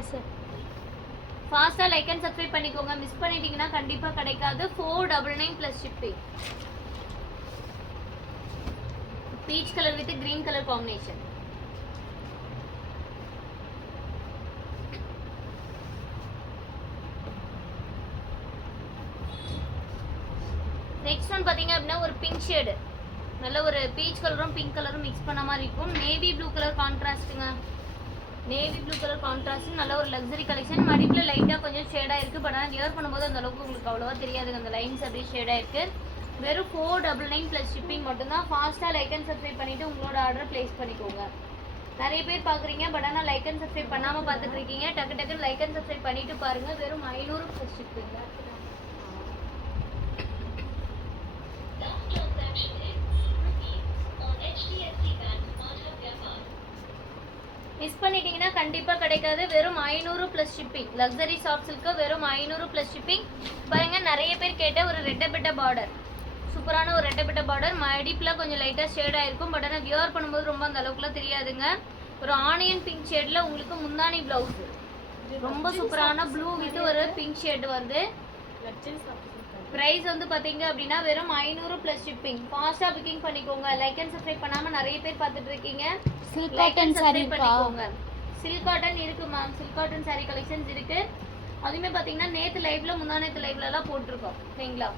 S sir ஃபாஸ்ட்டாக like and subscribe பண்ணிக்கோங்க. Miss பண்ணிட்டீங்கன்னா கண்டிப்பாக கிடைக்காது. Four double nine plus shipping peach colour with green colour combination next one பார்த்தீங்க அப்படின்னா ஒரு பிங்க் ஷேடு நல்ல ஒரு பீச் கலரும் பிங்க் கலரும் மிக்ஸ் பண்ண மாதிரி இருக்கும். நேவி ப்ளூ கலர் கான்ட்ராஸ்ட்டுங்க நேவி ப்ளூ கலர் கான்ட்ராஸ்ட் நல்ல ஒரு லக்ஸரி கலெக்ஷன் மடிப்பில் லைட்டாக கொஞ்சம் ஷேடாக இருக்குது பட் ஆனால் வியர் பண்ணும்போது அந்த அளவுக்கு உங்களுக்கு அவ்வளோவா தெரியாது. அந்த லைன்ஸ் அப்படியே ஷேடாக இருக்குது வெறும் four double nine plus shipping மட்டும்தான். ஃபாஸ்ட்டாக லைக் அண்ட் சப்ஸ்கிரைப் பண்ணிவிட்டு உங்களோட ஆர்டர் ப்ளேஸ் பண்ணிக்கோங்க. நிறைய பேர் பார்க்குறீங்க பட் ஆனால் லைக் அண்ட் சப்ஸ்கிரைப் பண்ணாமல் பார்த்துட்டு இருக்கீங்க. டக்கு டக்குன்னு லைக் அண்ட் சப்ஸ்கிரைப் பண்ணிவிட்டு பாருங்கள் வெறும் ஐநூறு ப்ளஸ் ஷிப்பிங் மிஸ் பண்ணிட்டீங்கன்னா கண்டிப்பாக கிடைக்காது. வெறும் ஐநூறு plus shipping luxury soft silk வெறும் ஐநூறு ப்ளஸ் ஷிப்பிங் பாருங்க நிறைய பேர் கேட்ட ஒரு ரெட்டப்பட்ட பார்டர் சூப்பரான ஒரு ரெட்டப்பட்ட பார்டர் மடிப்பில் கொஞ்சம் லைட்டாக ஷேடாக இருக்கும் பட் ஆனால் வியர் பண்ணும்போது ரொம்ப அந்த அளவுக்குலாம் தெரியாதுங்க. ஒரு ஆனியன் பிங்க் ஷேடில் உங்களுக்கு முந்தானி ப்ளவுஸ் ரொம்ப சூப்பரான ப்ளூ வித் ஒரு பிங்க் ஷேட் வருது. ப்ரைஸ் வந்து பார்த்தீங்க அப்படின்னா வெறும் ஐநூறு ப்ளஸ் ஷிப்பிங் ஃபாஸ்ட்டாக புக்கிங் பண்ணிக்கோங்க. லைக் அண்ட் சப்ஸ்கிரைப் பண்ணாமல் நிறைய பேர் பார்த்துட்டு இருக்கீங்க. சில்க் லைக் காட்டன் சாரி பண்ணிக்கோங்க. சில்க் காட்டன் இருக்கு ma'am silk cotton saree collections இருக்கு. அதுவுமே பார்த்தீங்கன்னா நேற்று லைவ்ல முந்தா நேற்று லைவ்ல எல்லாம் போட்டிருக்கோம். சரிங்களா?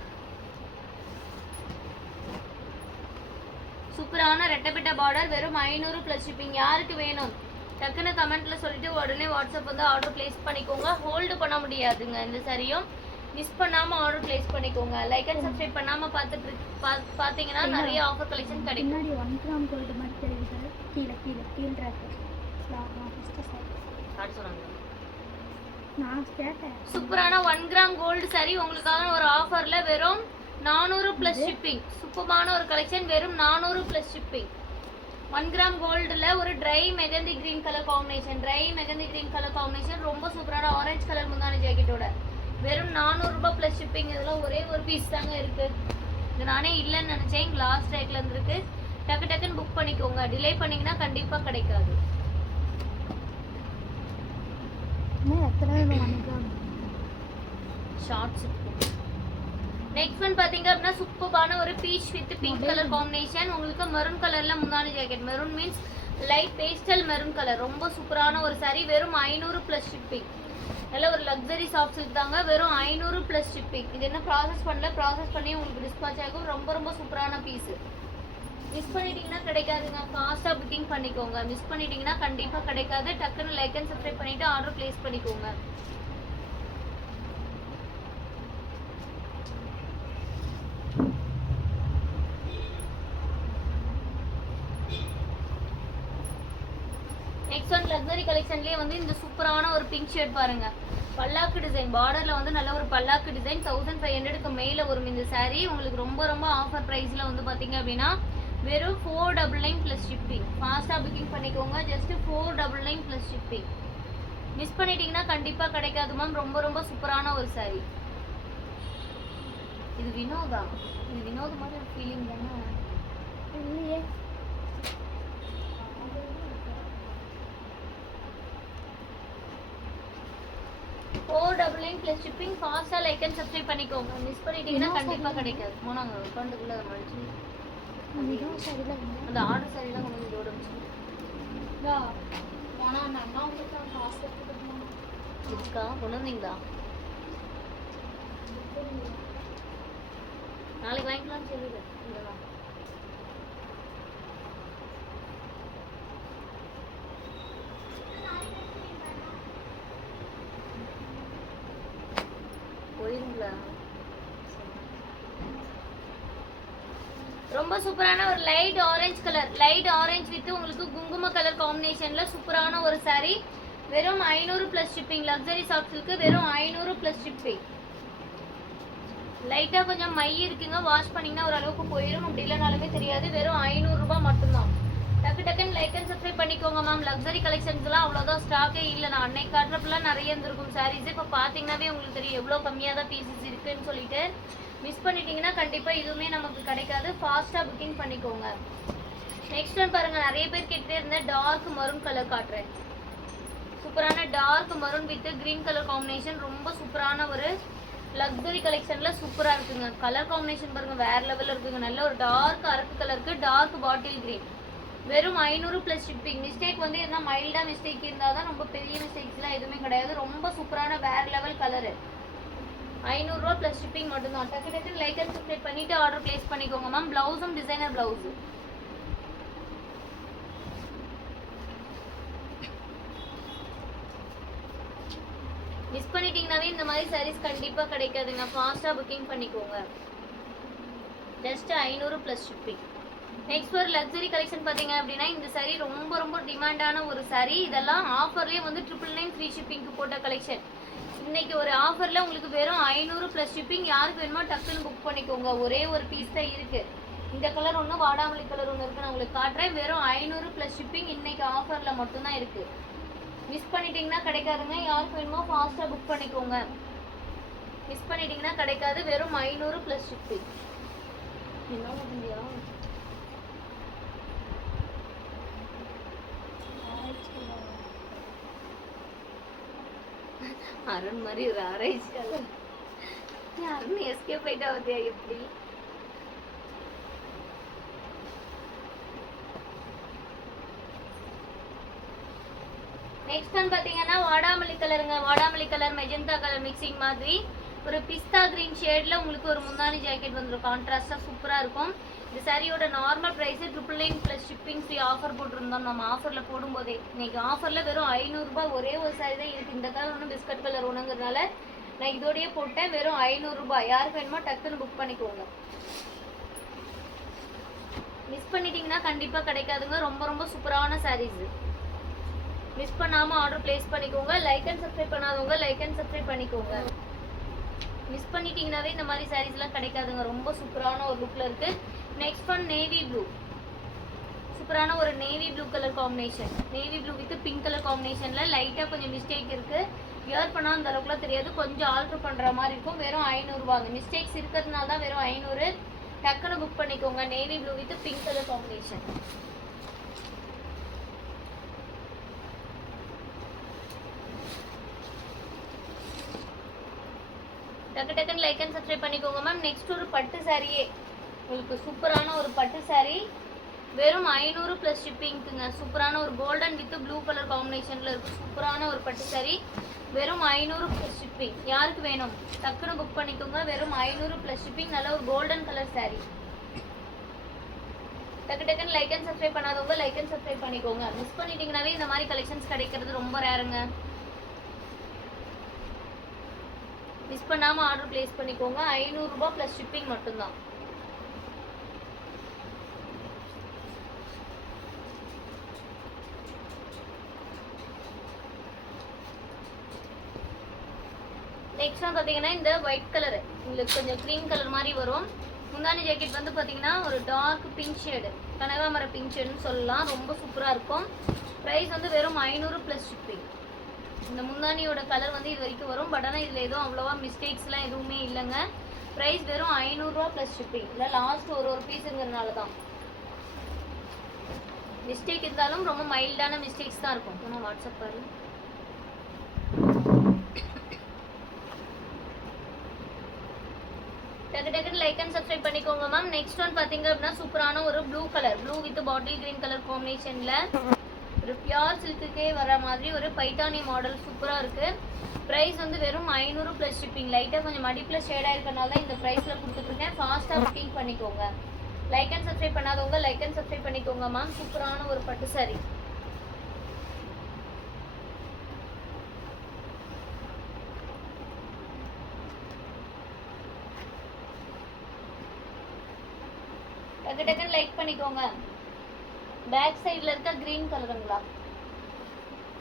சூப்பரான ரெட்டப்பட்ட பார்டர் வெறும் ஐநூறு ப்ளஸ் ஷிப்பிங் யாருக்கு வேணும்? டக்குன்னு கமெண்ட்ல சொல்லிட்டு உடனே வாட்ஸ்அப் வந்து ஆர்டர் பிளேஸ் பண்ணிக்கோங்க. ஹோல்டு பண்ண முடியாதுங்க இந்த சரியும் மிஸ் பண்ணாம ஆர்டர் பிளேஸ் பண்ணிக்கோங்க. லைக் அண்ட் சப்ஸ்கிரைப் பண்ணாம பார்த்துட்டு இருக்கு- பா- பார்த்தீங்கன்னா நிறைய ஆஃபர் கலெக்ஷன் கிடைக்கும். பின்னாடி ஒன் கிராம் கோல்டு மாதிரி தெரியுது சார் கீழே கீழே கீழ் நான் சார் கேட்டேன். சூப்பரான ஒன் கிராம் கோல்டு saree உங்களுக்காக ஒரு ஆஃபர்ல வெறும் நானூறு ப்ளஸ் ஷிப்பிங் சூப்பரான ஒரு கலெக்ஷன் வெறும் நானூறு ப்ளஸ் ஷிப்பிங் ஒன் கிராம் கோல்டில் ஒரு dry mehndi green colour combination dry mehndi green colour combination ரொம்ப சூப்பரான ஆரஞ்சு கலர் முந்தானி ஜாக்கெட்டோட வெறும் நானூறுரூபா ப்ளஸ் ஷிப்பிங் இதெல்லாம் ஒரே ஒரு பீஸ் தாங்க இருக்கு. இது நானே இல்லைன்னு நினச்சேன். இங்கே லாஸ்ட் ரேட்ல இருந்திருக்கு. டக்கு டக்குன்னு புக் பண்ணிக்கோங்க. டிலே பண்ணீங்கன்னா கண்டிப்பாக கிடைக்காது. ஷார்ட்ஸ் நெக்ஸ்ட் ஒன் பாத்தீங்க அப்படின்னா சூப்பரான ஒரு peach with pink colour combination உங்களுக்கு மெரூன் கலர்ல முந்தானி jacket maroon means light pastel maroon colour ரொம்ப சூப்பரான ஒரு saree. வெறும் ஐநூறு ப்ளஸ் ஷிப்பிங் எல்லாம் ஒரு லக்ஸரி சாஃப்ட் சில்க் தாங்க. வெறும் ஐநூறு ப்ளஸ் ஷிப்பிங் இது என்ன ப்ராசஸ் பண்ணல? ப்ராசஸ் பண்ணி உங்களுக்கு டிஸ்பாச் ஆகும். ரொம்ப ரொம்ப சூப்பரான பீஸு மிஸ் பண்ணிட்டீங்கன்னா கிடைக்காதுங்க. ஃபாஸ்ட்டாக புக்கிங் பண்ணிக்கோங்க. மிஸ் பண்ணிட்டீங்கன்னா கண்டிப்பாக கிடைக்காது. டக்குன்னு லைக் அண்ட் சப்ஸ்கிரைப் பண்ணிவிட்டு ஆர்டர் ப்ளேஸ் பண்ணிக்கோங்க நெக்ஸ்ட் ஒன் லக்ஸரி கலெக்ஷன்லேயே வந்து இந்த சூப்பரான ஒரு பிங்க் ஷேட் பாருங்க. பல்லாக்கு டிசைன் பார்டரில் வந்து நல்ல ஒரு பல்லாக்கு டிசைன் தௌசண்ட் ஃபைவ் ஹண்ட்ரடுக்கு மேலே வரும் இந்த சாரீ உங்களுக்கு ரொம்ப ரொம்ப ஆஃபர் ப்ரைஸில் வந்து பார்த்தீங்க அப்படின்னா வெறும் four double nine plus shipping ஃபாஸ்ட்டாக புக்கிங் பண்ணிக்கோங்க. Just four double nine plus shipping miss பண்ணிட்டீங்கன்னா கண்டிப்பாக கிடைக்காது மேம் ரொம்ப ரொம்ப சூப்பரான ஒரு சாரீ இது வினோதா? இது வினோத் மாதிரி ஒரு ஃபீலிங் தானே? Four double nine plus shipping ஃபாஸ்ட்டாக லைக் அண்ட் சப்ஸ்கிரைப் பண்ணிக்கோங்க. மிஸ் பண்ணிட்டீங்கன்னா கண்டிப்பாக கிடைக்காது. போனாங்க உட்காந்துக்குள்ளே மடிச்சு அந்த ஆர்டர் சரியெல்லாம் கொண்டு வந்து இதோட இருக்கா கொண்டு வந்தீங்களா? நாளைக்கு வாங்கிக்கலாம்னு சொல்லுது இதெல்லாம் ரொம்ப சூப்பரான ஒரு light orange colour light orange with உங்களுக்கு குங்கும கலர் காம்பினேஷனில் சூப்பரான ஒரு சாரீ வெறும் ஐநூறு ப்ளஸ் ஷிப்பிங் லக்ஸரி சாஃப்ட்ஸுக்கு வெறும் ஐநூறு ப்ளஸ் ஷிப்பிங் லைட்டாக கொஞ்சம் மை இருக்குங்க. வாஷ் பண்ணிங்கன்னா ஓரளவுக்கு போயிடும் அப்படி இல்லைனாலுமே தெரியாது. வெறும் ஐநூறுரூபா மட்டும்தான். டக்கு டக்குன்னு லைக் அண்ட் சப்ஸ்கிரைப் பண்ணிக்கோங்க மேம் லக்ஸரி கலெக்ஷன்ஸ்லாம் அவ்வளோதான் ஸ்டாக்கே இல்லை. நான் அன்னைக்கு காட்டுறப்பெல்லாம் நிறைய இருந்திருக்கும். சாரீஸ் இப்போ பார்த்தீங்கன்னாவே உங்களுக்கு தெரியும். எவ்வளோ கம்மியாக தான் பீசஸ் இருக்குன்னு சொல்லிட்டு. மிஸ் பண்ணிட்டீங்கன்னா கண்டிப்பாக இதுவுமே நமக்கு கிடைக்காது. ஃபாஸ்ட்டாக புக்கிங் பண்ணிக்கோங்க. நெக்ஸ்ட் ஒன் பாருங்கள் நிறைய பேர் கேட்டே இருந்தேன் டார்க் மரூன் கலர் காட்டுறேன். சூப்பரான dark maroon with green colour combination ரொம்ப சூப்பரான ஒரு லக்ஸரி கலெக்ஷனில் சூப்பராக இருக்குங்க. கலர் காம்பினேஷன் பாருங்கள் வேற லெவலில் இருக்குங்க. நல்ல ஒரு டார்க் அரக்கு கலருக்கு டார்க் பாட்டில் கிரீன் வெறும் ஐநூறு ப்ளஸ் ஷிப்பிங் மிஸ்டேக் வந்து என்ன மைல்டாக மிஸ்டேக் இருந்தால் தான் ரொம்ப பெரிய மிஸ்டேக்ஸ்லாம் எதுவுமே கிடையாது. ரொம்ப சூப்பரான வேறு லெவல் கலரு ஐநூறுரூவா ப்ளஸ் ஷிப்பிங் மட்டும்தான். டக்கு டக்குன்னு லைக் அண்ட் சப்ஸ்கிரைப் பண்ணிட்டு ஆர்டர் ப்ளேஸ் பண்ணிக்கோங்க மேம் ப்ளவுஸும் டிசைனர் ப்ளவுஸு மிஸ் பண்ணிட்டீங்கனாவே இந்த மாதிரி சாரீஸ் கண்டிப்பாக கிடைக்காதுங்க. ஃபாஸ்ட்டாக புக்கிங் பண்ணிக்கோங்க. ஜஸ்ட் ஐநூறு ப்ளஸ் ஷிப்பிங் நெக்ஸ்ட் ஒரு லக்ஸரி கலெக்ஷன் பார்த்தீங்க அப்படின்னா இந்த சாரீ ரொம்ப ரொம்ப டிமாண்டான ஒரு சாரீ இதெல்லாம் ஆஃபர்லேயே வந்து ட்ரிபிள் நைன் ஃப்ரீ ஷிப்பிங்க்கு போட்ட கலெக்ஷன் இன்னைக்கு ஒரு ஆஃபரில் உங்களுக்கு வெறும் ஐநூறு ப்ளஸ் ஷிப்பிங் யாருக்கு வேணுமோ டக்குன்னு புக் பண்ணிக்கோங்க. ஒரே ஒரு பீஸ் தான் இருக்கு. இந்த கலர் ஒன்று வாடாமல்லி கலர் ஒன்று இருக்கு. நான் உங்களுக்கு காட்டுறேன். வெறும் ஐநூறு ப்ளஸ் ஷிப்பிங் இன்னைக்கு ஆஃபரில் மட்டும்தான் இருக்கு. மிஸ் பண்ணிட்டீங்கன்னா கிடைக்காதுங்க. யாருக்கு வேணுமோ ஃபாஸ்ட்டாக புக் பண்ணிக்கோங்க. மிஸ் பண்ணிட்டீங்கன்னா கிடைக்காது. வெறும் ஐநூறு ப்ளஸ் ஷிப்பிங் என்ன அருண் மாதிரி ஒரு ஆராய்ச்சியாளர். அருண் எஸ்கேப் ஆகிட்டா பார்த்தியா எப்படி? நெக்ஸ்ட் வந்து பாத்தீங்கன்னா வாடாமல்லி கலருங்க. வாடாமல்லி கலர் மெஜந்தா கலர் மிக்சிங் மாதிரி. ஒரு பிஸ்தா கிரீன் ஷேட்ல உங்களுக்கு ஒரு முந்தானி ஜாக்கெட் வந்துடும் கான்ட்ராஸ்டாக சூப்பரா இருக்கும். இந்த சாரியோட normal price triple nine plus shipping free offer போட்டிருந்தோம். நம்ம ஆஃபரில் போடும்போதே. இன்னைக்கு ஆஃபரில் வெறும் ஐநூறுரூபா ஒரே ஒரு சாரி தான் இருக்குது இந்த கலர் ஒன்று பிஸ்கட் கலர் ஒன்றுங்கிறதுனால நான் இதோடய போட்டேன். வெறும் ஐநூறுரூபா யாருக்கு வேணுமோ டக்குன்னு புக் பண்ணிக்கோங்க. மிஸ் பண்ணிட்டீங்கன்னா கண்டிப்பாக கிடைக்காதுங்க. ரொம்ப ரொம்ப சூப்பரான சாரீஸ் மிஸ் பண்ணாமல் ஆர்டர் பிளேஸ் பண்ணிக்கோங்க. லைக் அண்ட் சப்ஸ்கிரைப் பண்ணாதவங்க லைக் அண்ட் சப்ஸ்கிரைப் பண்ணிக்கோங்க. மிஸ் பண்ணிட்டீங்கனாவே இந்த மாதிரி சாரீஸ்லாம் கிடைக்காதுங்க. ரொம்ப சூப்பரான ஒரு லுக்கில் இருக்குது நெக்ஸ்ட் ஒன் நேவி ப்ளூ சூப்பரான ஒரு navy blue colour combination navy blue with pink colour காம்பினேஷன்ல லைட்டா கொஞ்சம் மிஸ்டேக் இருக்கு. வியர் பண்ணா அந்த அளவுக்குலாம் தெரியாது. கொஞ்சம் ஆல்டர் பண்ற மாதிரி இருக்கும். வெறும் ஐநூறுபாங்க மிஸ்டேக்ஸ் இருக்கிறதுனால தான் வெறும் ஐநூறு. டக்குன்னு புக் பண்ணிக்கோங்க. Navy blue with pink colour combination டக்கு டக்குன்னு லைக் அண்ட் சப்ஸ்கிரைப் பண்ணிக்கோங்க மேம் நெக்ஸ்ட் ஒரு பட்டு சாரியே உங்களுக்கு சூப்பரான ஒரு பட்டு சாரீ வெறும் ஐநூறு ப்ளஸ் ஷிப்பிங்க்குங்க சூப்பரான ஒரு கோல்டன் வித் ப்ளூ கலர் காம்பினேஷனில் இருக்கு சூப்பரான ஒரு பட்டு சாரீ வெறும் ஐநூறு ப்ளஸ் ஷிப்பிங் யாருக்கு வேணும்? டக்குன்னு புக் பண்ணிக்கோங்க. வெறும் ஐநூறு ப்ளஸ் ஷிப்பிங் நல்ல ஒரு கோல்டன் கலர் சாரீ டக்கு டக்குன்னு லைக் அண்ட் சப்ஸ்கிரைப் பண்ணாதவங்க லைக் அண்ட் சப்ஸ்கிரைப் பண்ணிக்கோங்க. மிஸ் பண்ணிட்டீங்கனாவே இந்த மாதிரி கலெக்ஷன்ஸ் கிடைக்கிறது ரொம்ப ரேருங்க மிஸ் பண்ணாமல் ஆர்டர் பிளேஸ் பண்ணிக்கோங்க. ஐநூறுரூபா ப்ளஸ் ஷிப்பிங் மட்டும்தான். நெக்ஸ்ட் பார்த்தீங்கன்னா இந்த ஒயிட் கலர் உங்களுக்கு கொஞ்சம் க்ரீம் கலர் மாதிரி வரும். முந்தானி ஜாக்கெட் வந்து பார்த்தீங்கன்னா ஒரு டார்க் பிங்க் ஷேடு கனகாமர பிங்க் ஷேடுன்னு சொல்லலாம். ரொம்ப சூப்பராக இருக்கும். ப்ரைஸ் வந்து வெறும் ஐநூறு ப்ளஸ் ஷிப்பிங் இந்த முந்தானியோட கலர் வந்து இது வரைக்கும் வரும். பட் ஆனால் இதில் எதுவும் அவ்வளோவா மிஸ்டேக்ஸ்லாம் எதுவுமே இல்லைங்க. ப்ரைஸ் வெறும் ஐநூறுரூவா ப்ளஸ் ஷிப்பிங் இல்லை லாஸ்ட் ஒரு ஒரு பீஸுங்கிறதுனால தான். மிஸ்டேக் இருந்தாலும் ரொம்ப மைல்டான மிஸ்டேக்ஸ் தான் இருக்கும். நான் வாட்ஸ்அப் பாரு டக்கு டக்குன்னு லைக் அண்ட் சப்ஸ்கிரைப் பண்ணிக்கோங்க மேம் நெக்ஸ்ட் ஒன் பார்த்தீங்க அப்படின்னா சூப்பரான ஒரு blue colour blue with bottle green colour காம்பினேஷனில் ஒரு பியோர் சில்க்குக்கே வர மாதிரி ஒரு பைட்டானி மாடல் சூப்பராக இருக்குது ப்ரைஸ் வந்து வெறும் ஐநூறு ப்ளஸ் ஷிப்பிங் லைட்டாக கொஞ்சம் மடிப்பில் ஷேடாக இருக்கனால தான் இந்த ப்ரைஸில் கொடுத்துட்ருக்கேன். ஃபாஸ்ட்டாக புக்கிங் பண்ணிக்கோங்க. லைக் அண்ட் சப்ஸ்கிரைப் பண்ணாதவங்க லைக் அண்ட் சப்ஸ்கிரைப் பண்ணிக்கோங்க மேம் சூப்பரான ஒரு பட்டு சாரி டக்கு டக்குன்னு லைக் பண்ணிக்கோங்க. பேக் சைடில் இருக்க கிரீன் கலருங்களா?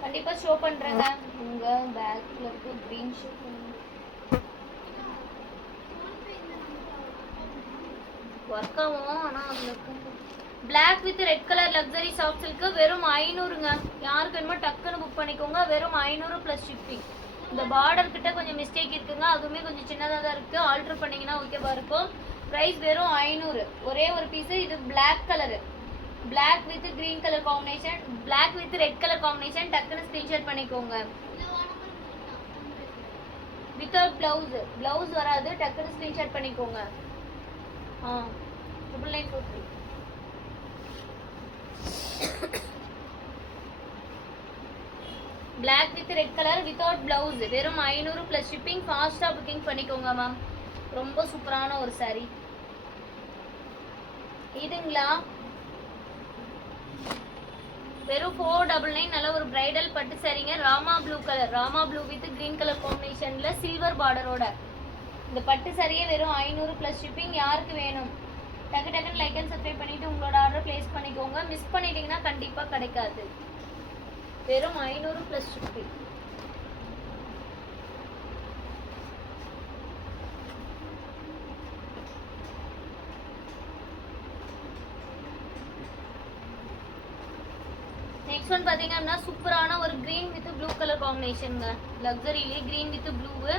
கண்டிப்பாக ஷோ பண்றேங்க. உங்கள் பேக்ல இருக்க க்ரீன் ஷோ ஒர்க் ஆகும் ஆனா அதுல black with red colour luxury soft silk வெறும் ஐநூறுங்க. யாருக்கு வேணுமோ டக்குன்னு புக் பண்ணிக்கோங்க. வெறும் ஐநூறு ப்ளஸ் ஷிப்பிங் இந்த பார்டர் கிட்ட கொஞ்சம் மிஸ்டேக் இருக்குங்க. அதுவுமே கொஞ்சம் சின்னதாக தான் இருக்கு. ஆல்ட்ரு பண்ணிங்கன்னா ஓகேவா இருக்கும். ப்ரைஸ் வெறும் ஐநூறு. ஒரே ஒரு பீஸு இது black colour black with green colour combination black with red colour combination டக்குன்னு ஸ்கிரீன்ஷாட் பண்ணிக்கோங்க. வித்தவுட் பிளவுஸ் பிளவுஸ் வராது டக்குன்னு ஸ்கிரீன்ஷாட் பண்ணிக்கோங்க. ஆ triple nine four three black with red colour without blouse வெறும் ஐநூறு ப்ளஸ் ஷிப்பிங் ஃபாஸ்ட்டாக புக்கிங் பண்ணிக்கோங்க மேம் ரொம்ப சூப்பரான ஒரு சாரீ இதுங்களா? வெறும் ஃபோர் டபுள் நைன் நல்ல ஒரு பிரைடல் பட்டு சரிங்க. Rama blue colour Rama blue with green colour காம்பினேஷன்ல சில்வர் பார்டரோட இந்த பட்டு சரியே வெறும் ஐநூறு ப்ளஸ் ஷிப்பிங் யாருக்கு வேணும்? டக்கு டக்குன்னு லைக் அண்ட் சப்ஸ்கிரைப் பண்ணிட்டு உங்களோட ஆர்டர் ப்ளேஸ் பண்ணிக்கோங்க. மிஸ் பண்ணிட்டீங்கன்னா கண்டிப்பா கிடைக்காது. வெறும் ஐநூறு ப்ளஸ் ஷிப்பிங் நெக்ஸ்ட் ஒன் பார்த்தீங்க அப்படின்னா சூப்பரான ஒரு க்ரீன் வித் ப்ளூ கலர் காம்பினேஷனுங்க லக்ஸரியிலே க்ரீன் வித் ப்ளூவு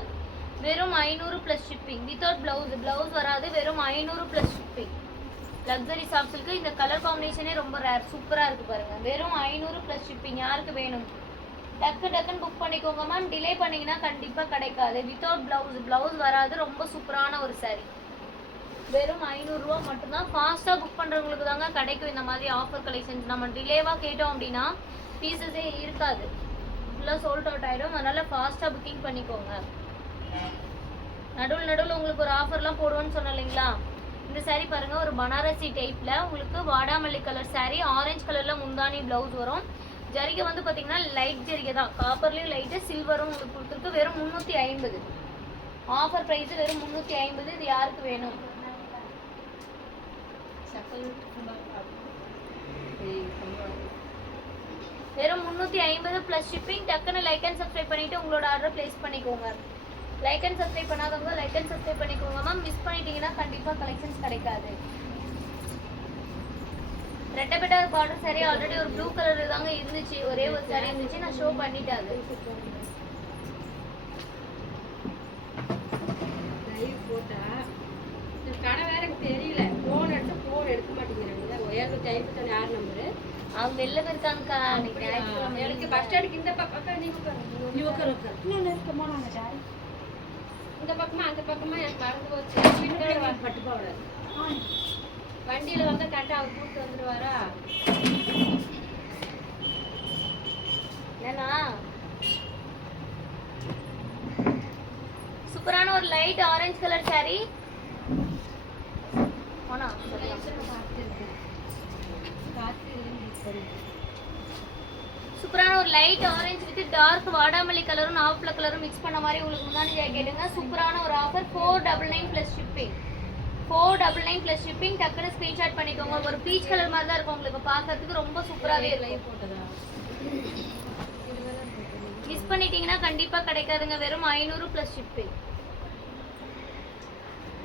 வெறும் ஐநூறு plus shipping without blouse blouse வராது. வெறும் ஐநூறு ப்ளஸ் ஷிப்பிங் லக்ஸரி சாப்ஸுக்கு இந்த கலர் காம்பினேஷனே ரொம்ப ரேர் சூப்பராக இருக்குது பாருங்க. வெறும் ஐநூறு ப்ளஸ் ஷிப்பிங் யாருக்கு வேணும்? டக்கு டக்குன்னு புக் பண்ணிக்கோங்க மேம் டிலே பண்ணீங்கன்னா கண்டிப்பாக கிடைக்காது. வித்தவுட் ப்ளவுஸ் ப்ளவுஸ் வராது. ரொம்ப சூப்பரான ஒரு சாரீ வெறும் ஐநூறுரூவா மட்டும்தான். ஃபாஸ்ட்டாக புக் பண்ணுறவங்களுக்கு தாங்க கிடைக்கும் இந்த மாதிரி ஆஃபர் கலெக்ஷன்ஸ் நம்ம டிலேவாக கேட்டோம் அப்படின்னா பீசஸே இருக்காது. ஃபுல்லாக சோல்ட் அவுட் ஆகிடும் அதனால் ஃபாஸ்ட்டாக புக்கிங் பண்ணிக்கோங்க. நடுவில் நடுவில் உங்களுக்கு ஒரு ஆஃபர்லாம் போடுவோன்னு சொன்னேன் இல்லைங்களா? இந்த saree பாருங்கள் ஒரு பனாரசி டைப்பில் உங்களுக்கு வாடாமல்லி கலர் சாரீ ஆரஞ்சு கலரில் முந்தானி ப்ளவுஸ் வரும். ஜரிகை வந்து பார்த்தீங்கன்னா லைட் ஜரிகை தான். காப்பர்லேயும் லைட்டு சில்வரும் உங்களுக்கு கொடுத்துருக்கு. வெறும் முந்நூற்றி ஐம்பது. ஆஃபர் ப்ரைஸு வெறும் முந்நூற்றி ஐம்பது. இது யாருக்கு வேணும்? வெறும் முந்நூற்றி ஐம்பது ப்ளஸ் ஷிப்பிங் டக்குன்னு லைக் அண்ட் சப்ஸ்கிரைப் பண்ணிவிட்டு உங்களோட ஆர்டர் ப்ளேஸ் பண்ணிக்கோங்க. லைக் அண்ட் சப்ஸ்கிரைப் பண்ணாதவங்க லைக் அண்ட் சப்ஸ்கிரைப் பண்ணிக்கோங்க மேம் மிஸ் பண்ணிட்டீங்கன்னா கண்டிப்பாக கலெக்ஷன்ஸ் கிடைக்காது. ரெட்டப்பட்ட பார்டர் சாரி ஆல்ரெடி ஒரு ப்ளூ கலர் தாங்க இருந்துச்சு. ஒரே ஒரு சாரி இருந்துச்சு. நான் ஷோ பண்ணிட்டேன் அது லைவ் போட்டா இந்த கடை வேற எனக்கு தெரியல ஃபோன் எடுத்து ஃபோன் எடுக்க உயர்ந்து ஐம்பத்தி யார் நம்பரு அவங்க வெளில போயிருக்காங்கக்கா. எனக்கு பஸ் ஸ்டாண்டுக்கு இந்த பக்கம். இன்னொன்று இருக்குமா நாங்கள் ஜாரி இந்த பக்கமா அந்த பக்கமா எனக்கு மறந்து போச்சு. பின்னாடி வா, பட்டு பாவாடை. வண்டியில வந்து கரெக்டா அவர் கூப்பிட்டு வந்துடுவாரா என்னன்னா சூப்பரான ஒரு லைட் ஆரஞ்சு கலர் saree. போனா சூப்பரான ஒரு லைட் ஆரஞ்சு வித் டார்க் வாடாமல்லி கலரும் நாவப்பழ கலரும் மிக்ஸ் பண்ண மாதிரி உங்களுக்கு முன்னாடி கேட்டுங்க சூப்பரான ஒரு offer four double nine plus shipping four double nine plus shipping டக்குன்னு ஸ்க்ரீன்ஷாட் பண்ணிக்கோங்க. ஒரு பீச் கலர் மாதிரி தான் இருக்கும் உங்களுக்கு பார்க்கறதுக்கு. ரொம்ப சூப்பராகவே இருக்கும். போட்டதா? மிஸ் பண்ணிட்டீங்கன்னா கண்டிப்பா கிடைக்காதுங்க. வெறும் ஐநூறு ப்ளஸ் ஷிப்பிங்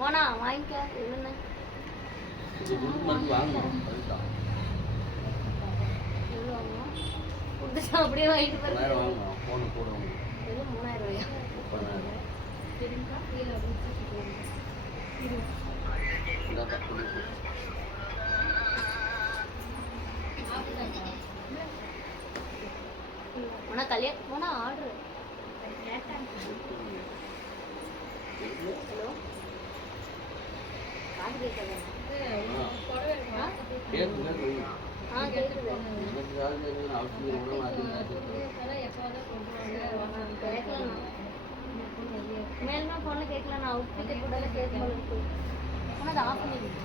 போனா வாங்கிக்க. என்ன அப்படியே வாங்கிட்டு போடுவோம் மூணாயிரம் ரூபாயா போனா கல்யாணம் போனா ஆர்டர் ஹலோ? காது கேட்காதா. புடவை இருக்கா ஆ கேட்குது அதெல்லாம் எப்போதான் மேலுமே பொண்ணு கேட்கல நான் அவுட்ஃபிட்டு கூட கேட்க இருக்கு ஆனால் அது ஆஃப் பண்ணிடுங்க